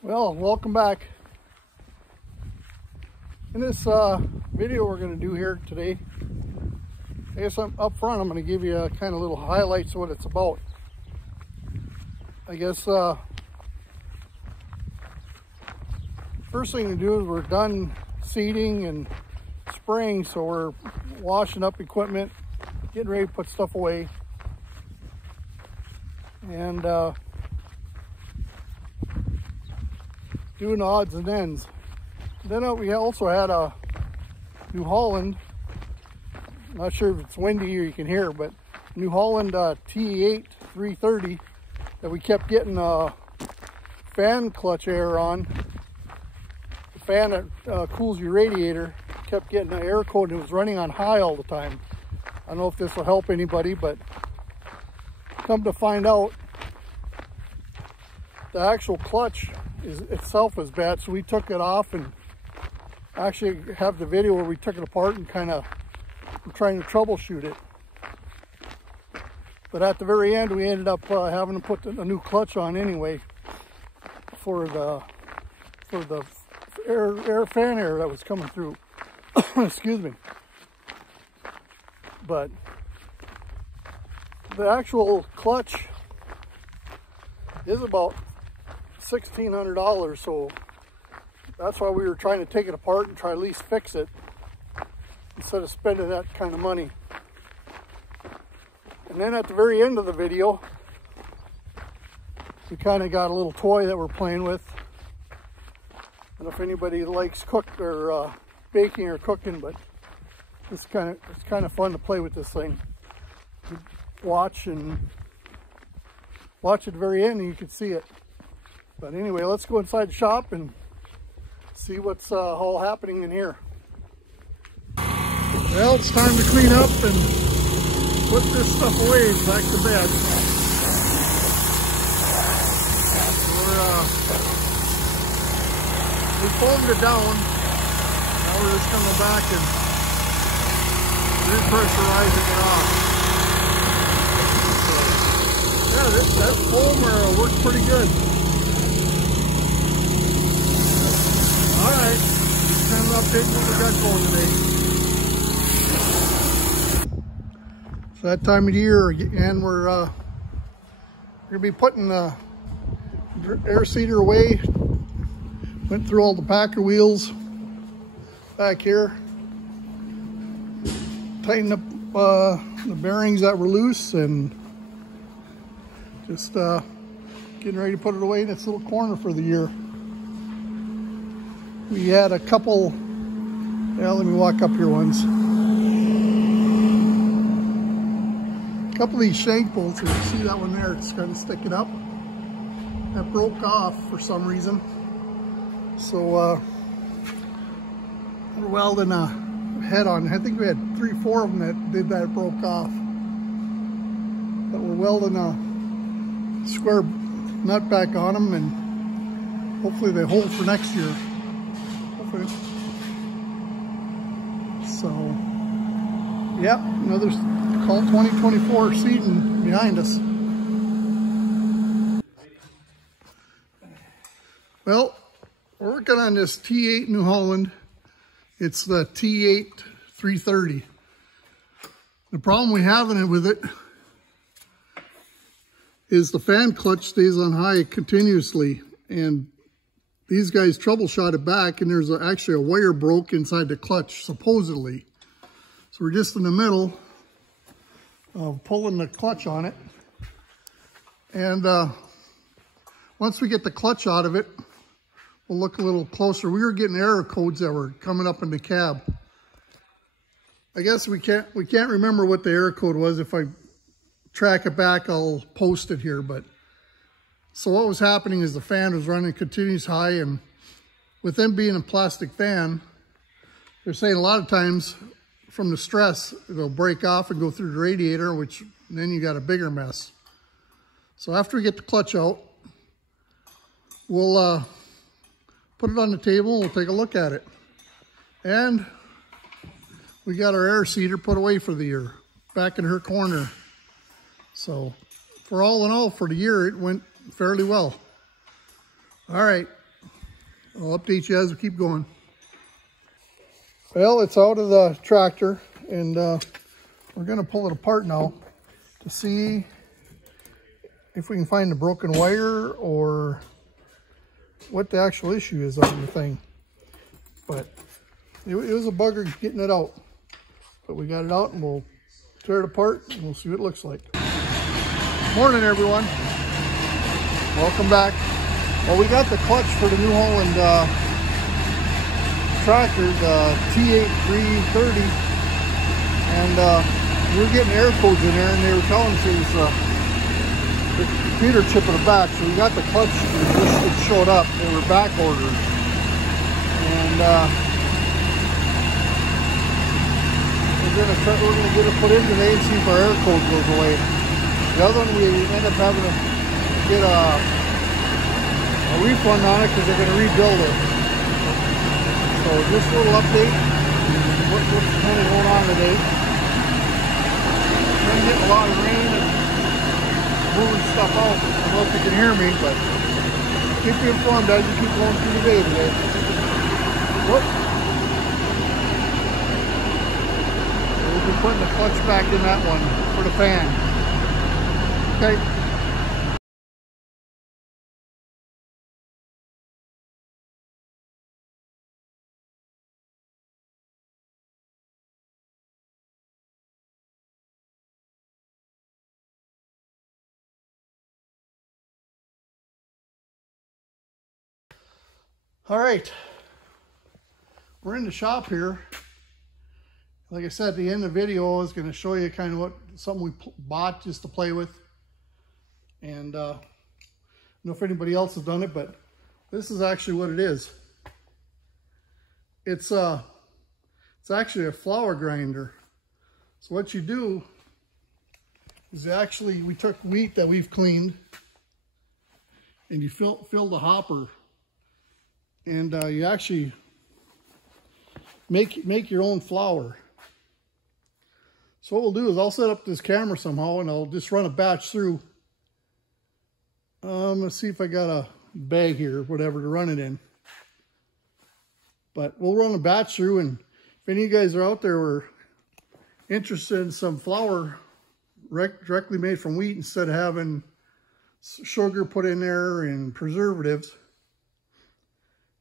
Well, welcome back. In this video we're going to do here today, I guess up front I'm going to give you a kind of little highlights of what it's about. I guess first thing to do is we're done seeding and spraying, so we're washing up equipment, getting ready to put stuff away, and doing odds and ends. Then we also had a New Holland, not sure if it's windy or you can hear, but New Holland T8 330 that we kept getting fan clutch air on. The fan that cools your radiator kept getting an air coat and it was running on high all the time. I don't know if this will help anybody, but come to find out, the actual clutch itself is bad, so we took it off, and actually have the video where we took it apart and kind of trying to troubleshoot it. But at the very end we ended up having to put a new clutch on anyway for the fan air that was coming through. Excuse me. But the actual clutch is about $1,600, so that's why we were trying to take it apart and try to at least fix it instead of spending that kind of money. And then at the very end of the video, we kind of got a little toy that we're playing with. I don't know if anybody likes baking or cooking, but it's kind of fun to play with this thing. You watch at the very end and you can see it. But anyway, let's go inside the shop and see what's all happening in here. Well, it's time to clean up and put this stuff away back to bed. We foamed it down. Now we're just coming back and repressurizing it off. So, yeah, that foamer worked pretty good. Alright, just kind of update what we got going today. It's that time of the year, and we're going to be putting the air seeder away. Went through all the packer wheels back here. Tightened up the bearings that were loose, and just getting ready to put it away in its little corner for the year. We had a couple, yeah, let me walk up here once. A couple of these shank bolts, you see that one there, it's kind of sticking up. That broke off for some reason. So we're welding a head on. I think we had 3 or 4 of them that broke off. But we're welding a square nut back on them, and hopefully they hold for next year. So, yeah, another call 2024 season behind us. Well, we're working on this T8 New Holland. It's the T8 330. The problem we have with it is the fan clutch stays on high continuously, and these guys troubleshot it back, and there's actually a wire broke inside the clutch, supposedly. So we're just in the middle of pulling the clutch on it. And once we get the clutch out of it, we'll look a little closer. We were getting error codes that were coming up in the cab. I guess we can't remember what the error code was. If I track it back, I'll post it here. But so what was happening is the fan was running continuous high, and with them being a plastic fan, they're saying a lot of times from the stress, it'll break off and go through the radiator, which then you got a bigger mess. So after we get the clutch out, we'll put it on the table, we'll take a look at it. And we got our air seeder put away for the year, back in her corner. So for all in all, for the year, it went fairly well. All right, I'll update you as we keep going. Well, it's out of the tractor, and we're going to pull it apart now to see if we can find the broken wire or what the actual issue is on the thing. But it was a bugger getting it out. But we got it out, and we'll tear it apart and we'll see what it looks like. Morning, everyone. Welcome back. Well, we got the clutch for the New Holland tractor, the T8 330, and we were getting air codes in there, and they were telling us it was the computer chip in the back. So we got the clutch, it showed up. They were back ordered, and we're gonna get it put in today and see if our air code goes away. The other one, we end up having to get a refund on it because they're going to rebuild it. So just a little update. What's kind of going on today? We're going to get a lot of rain and moving stuff out. I don't know if you can hear me, but keep you informed as you keep going through the day today. Whoop. We'll be putting the clutch back in that one for the fan. Okay. All right, we're in the shop here. Like I said, at the end of the video, I was going to show you kind of something we bought just to play with. And I don't know if anybody else has done it, but this is actually what it is. It's actually a flour grinder. So what you do is we took wheat that we've cleaned, and you fill the hopper, and you actually make your own flour. So what we'll do is I'll set up this camera somehow, and I'll just run a batch through. Let's see if I got a bag here, whatever, to run it in. But we'll run a batch through, and if any of you guys are out there who are interested in some flour directly made from wheat instead of having sugar put in there and preservatives,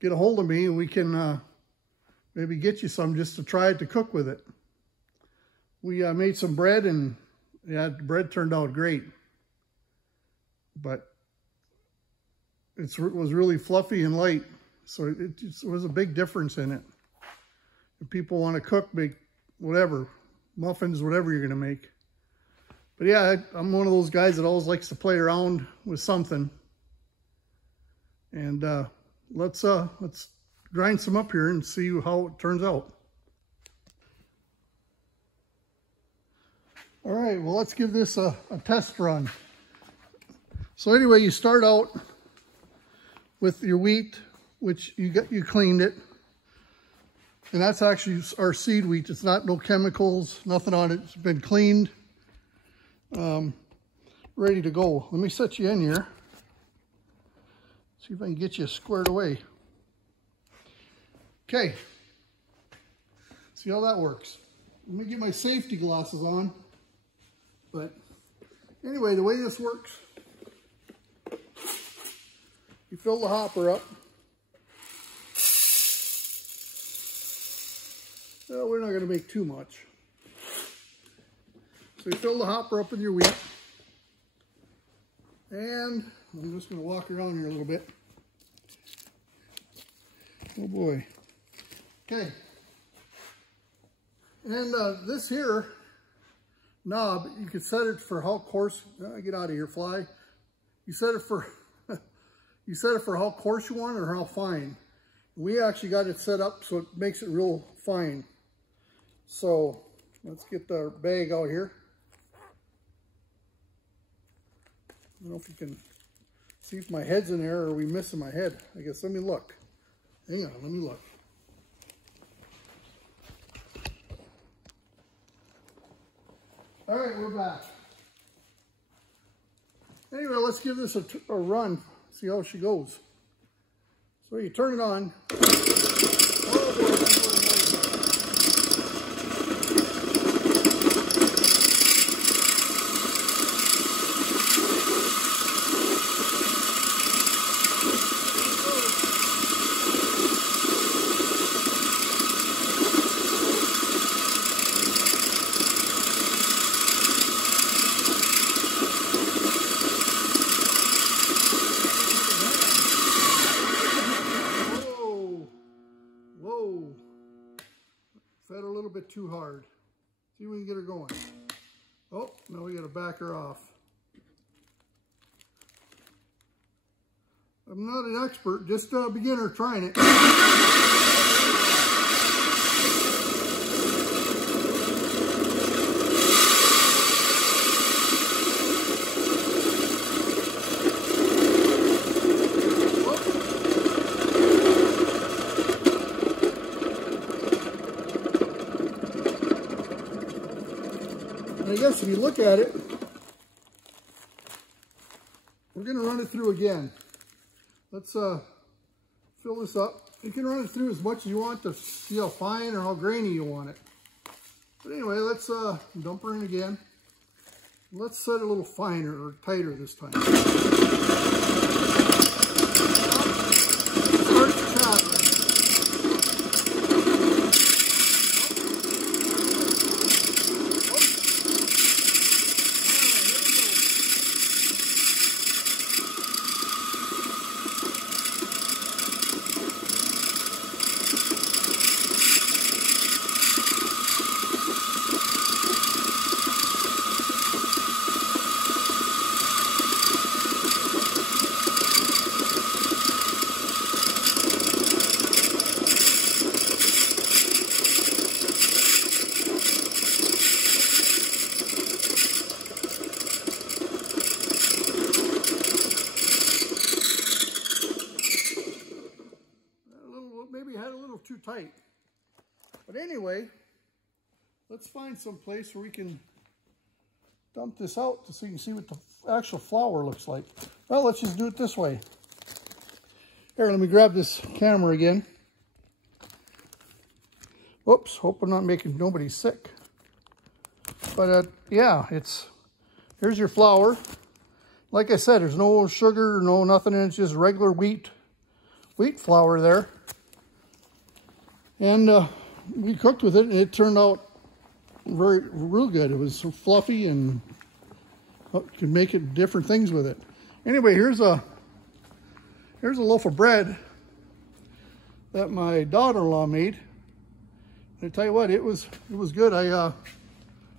get a hold of me and we can maybe get you some just to try it to cook with it. We made some bread, and yeah, the bread turned out great. But it was really fluffy and light, so it was a big difference in it. If people want to cook, make whatever, muffins, whatever you're going to make. But yeah, I'm one of those guys that always likes to play around with something. And let's grind some up here and see how it turns out. All right, well, let's give this a test run. So anyway, you start out with your wheat, which you cleaned it. And that's actually our seed wheat. It's not no chemicals, nothing on it. It's been cleaned, ready to go. Let me set you in here. See if I can get you squared away. Okay. See how that works. Let me get my safety glasses on. But anyway, the way this works, you fill the hopper up. Well, we're not going to make too much. So you fill the hopper up with your wheat. And I'm just going to walk around here a little bit. Oh boy. Okay. And this here knob, you can set it for how coarse, get out of here, fly. You set it for how coarse you want or how fine. We actually got it set up so it makes it real fine. So let's get our bag out here. I don't know if you can see if my head's in there or are we missing my head. I guess, let me look. Hang on, let me look. All right, we're back. Anyway, let's give this a run, see how she goes. So you turn it on. Oh boy. Fed a little bit too hard. See if we can get her going. Oh, now we got to back her off. I'm not an expert, just a beginner trying it. I guess if you look at it, we're going to run it through again. Let's fill this up. You can run it through as much as you want to see how fine or how grainy you want it. But anyway, let's dump her in again. Let's set it a little finer or tighter this time. Start the chopping. Too tight. But anyway, let's find some place where we can dump this out so you can see what the actual flower looks like. Well, let's just do it this way. Here, let me grab this camera again. Whoops, hope I'm not making nobody sick. But yeah, here's your flour. Like I said, there's no sugar, no nothing in it, it's just regular wheat flour there. And we cooked with it, and it turned out real good. It was so fluffy, and could make it different things with it. Anyway, here's a loaf of bread that my daughter-in-law made. And I tell you what, it was good. I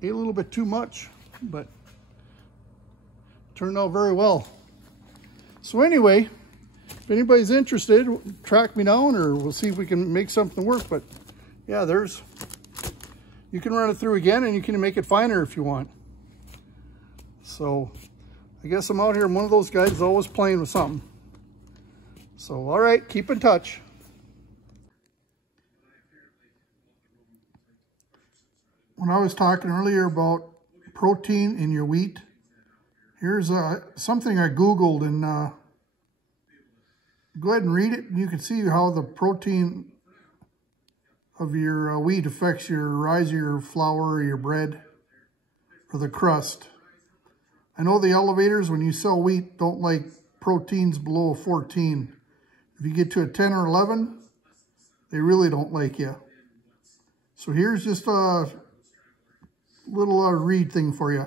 ate a little bit too much, but it turned out very well. So anyway, if anybody's interested, track me down, or we'll see if we can make something work. But yeah, you can run it through again, and you can make it finer if you want. So I guess I'm out here. I'm one of those guys that's always playing with something. So all right, keep in touch. When I was talking earlier about protein in your wheat, here's something I Googled, and go ahead and read it, and you can see how the protein of your wheat affects your rise of your flour or your bread or the crust. I know the elevators, when you sell wheat, don't like proteins below 14. If you get to a 10 or 11, they really don't like you. So here's just a little read thing for you.